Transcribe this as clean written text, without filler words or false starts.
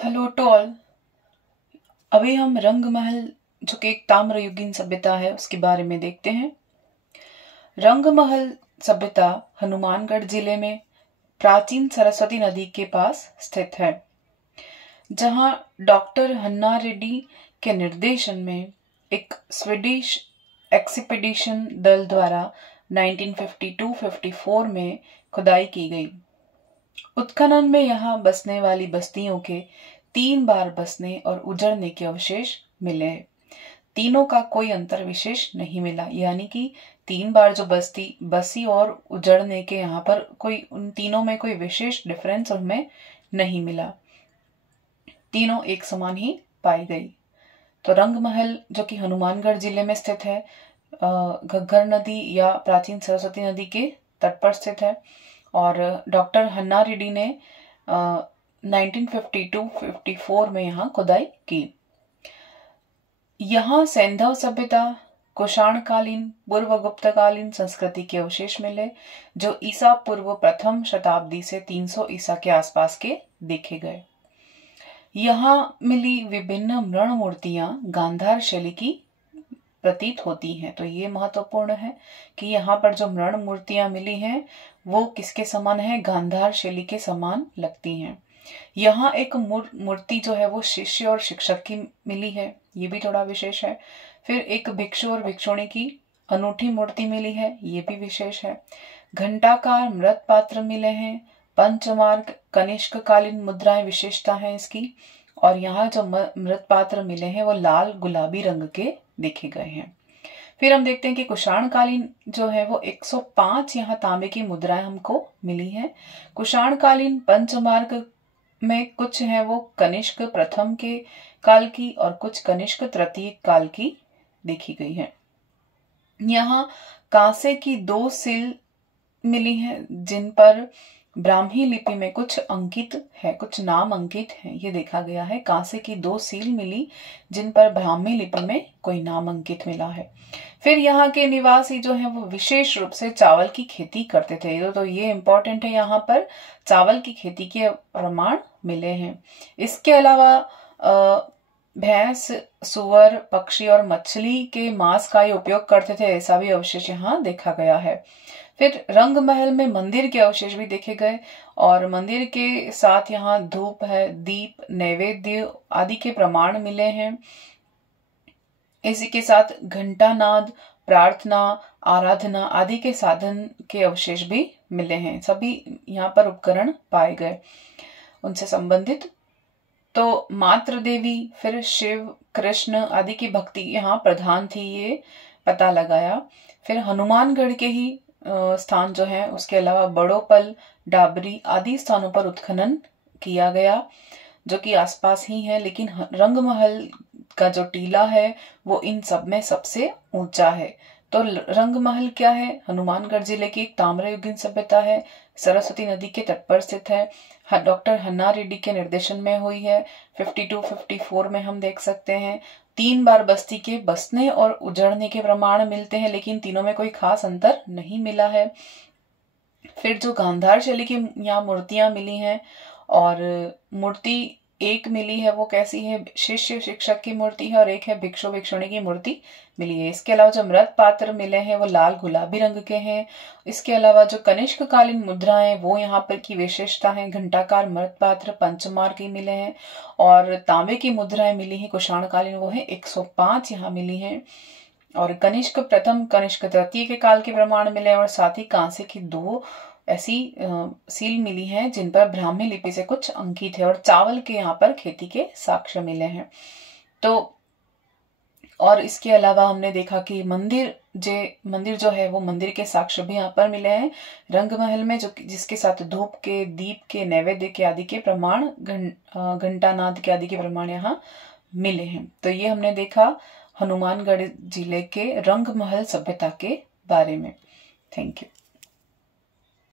Hello to all. अभी हम रंग महल जो कि एक ताम्रयुगीन सभ्यता है उसके बारे में देखते हैं। रंग महल सभ्यता हनुमानगढ़ जिले में प्राचीन सरस्वती नदी के पास स्थित है, जहां डॉक्टर हन्ना रेड्डी के निर्देशन में एक स्वीडिश एक्सपीडिशन दल द्वारा 1952-54 में खुदाई की गई। उत्खनन में यहाँ बसने वाली बस्तियों के 3 बार बसने और उजड़ने के अवशेष मिले हैं। तीनों का कोई अंतर विशेष नहीं मिला, यानी कि 3 बार जो बसी और उजड़ने के यहाँ पर कोई उन तीनों में कोई विशेष डिफरेंस उनमें नहीं मिला, तीनों एक समान ही पाई गई। तो रंग महल जो कि हनुमानगढ़ जिले में स्थित है, घग्गर नदी या प्राचीन सरस्वती नदी के तट पर स्थित है और डॉक्टर हन्ना रेड्डी ने 1952-54 में यहाँ खुदाई की। यहाँ सैंधव सभ्यता, कुषाणकालीन, पूर्व गुप्तकालीन संस्कृति के अवशेष मिले, जो ईसा पूर्व प्रथम शताब्दी से 300 ईसा के आसपास के देखे गए। यहाँ मिली विभिन्न मृण मूर्तियां गांधार शैली की प्रतीत होती हैं। तो ये महत्वपूर्ण है कि यहाँ पर जो मृण मूर्तियां मिली हैं वो किसके समान है? गांधार शैली के समान लगती हैं। यहाँ एक मूर्ति जो है वो शिष्य और शिक्षक की मिली है, ये भी थोड़ा विशेष है। फिर एक भिक्षु और भिक्षुणी की अनूठी मूर्ति मिली है, ये भी विशेष है। घंटाकार मृत पात्र मिले हैं। पंचमार्ग कनिष्क कालीन मुद्राएं विशेषता है इसकी। और यहाँ जो मृत पात्र मिले हैं वो लाल गुलाबी रंग के देखे गए हैं। फिर हम देखते हैं कि कुषाणकालीन जो है वो 105 यहाँ तांबे की मुद्राएं हमको मिली हैं। कुषाणकालीन पंचमार्ग में कुछ है वो कनिष्क प्रथम के काल की और कुछ कनिष्क तृतीय काल की देखी गई है। यहाँ कांसे की 2 सील मिली हैं जिन पर ब्राह्मी लिपि में कुछ अंकित है, कुछ नाम अंकित है, ये देखा गया है। कांसे की 2 सील मिली जिन पर ब्राह्मी लिपि में कोई नाम अंकित मिला है। फिर यहाँ के निवासी जो है वो विशेष रूप से चावल की खेती करते थे, तो ये इंपॉर्टेंट है। यहाँ पर चावल की खेती के प्रमाण मिले हैं। इसके अलावा भैंस, सुअर, पक्षी और मछली के मांस का ही उपयोग करते थे, ऐसा भी अवशेष यहाँ देखा गया है। फिर रंग महल में मंदिर के अवशेष भी देखे गए और मंदिर के साथ यहाँ धूप है, दीप, नैवेद्य आदि के प्रमाण मिले हैं। इसी के साथ घंटानाद, प्रार्थना, आराधना आदि के साधन के अवशेष भी मिले हैं। सभी यहाँ पर उपकरण पाए गए उनसे संबंधित। तो मातृ देवी, फिर शिव, कृष्ण आदि की भक्ति यहाँ प्रधान थी, ये पता लगाया। फिर हनुमानगढ़ के ही स्थान जो है उसके अलावा बड़ोपल, डाबरी आदि स्थानों पर उत्खनन किया गया जो कि आसपास ही है, लेकिन रंग महल का जो टीला है वो इन सब में सबसे ऊंचा है। तो रंग महल क्या है? हनुमानगढ़ जिले की एक ताम्रयुगीन सभ्यता है, सरस्वती नदी के तट पर स्थित है, डॉक्टर हन्ना रेड्डी के निर्देशन में हुई है। 52-54 में हम देख सकते हैं 3 बार बस्ती के बसने और उजड़ने के प्रमाण मिलते हैं, लेकिन तीनों में कोई खास अंतर नहीं मिला है। फिर जो गांधार शैली की यहाँ मूर्तियां मिली हैं और मूर्ति एक मिली है वो कैसी है? शिष्य शिक्षक की मूर्ति है और एक है भिक्षु भिक्षुणी की मूर्ति मिली है। इसके अलावा जो मृत पात्र मिले हैं वो लाल गुलाबी रंग के हैं। इसके अलावा जो कनिष्क कालीन मुद्राएं वो यहाँ पर की विशेषता है। घंटाकार मृत पात्र पंचमार के मिले हैं और तांबे की मुद्राएं मिली है कुषाणकालीन, वो है 105 यहाँ मिली है। और कनिष्क प्रथम, कनिष्क तृतीय के काल के प्रमाण मिले और साथ ही कांसे की 2 ऐसी सील मिली हैं जिन पर ब्राह्मी लिपि से कुछ अंकित है और चावल के यहाँ पर खेती के साक्ष्य मिले हैं। तो और इसके अलावा हमने देखा कि मंदिर जो है वो मंदिर के साक्ष्य भी यहाँ पर मिले हैं रंग महल में, जो जिसके साथ धूप के, दीप के, नैवेद्य के आदि के प्रमाण, घंटानाद के आदि के प्रमाण यहाँ मिले हैं। तो ये हमने देखा हनुमानगढ़ जिले के रंग महल सभ्यता के बारे में। Thank you.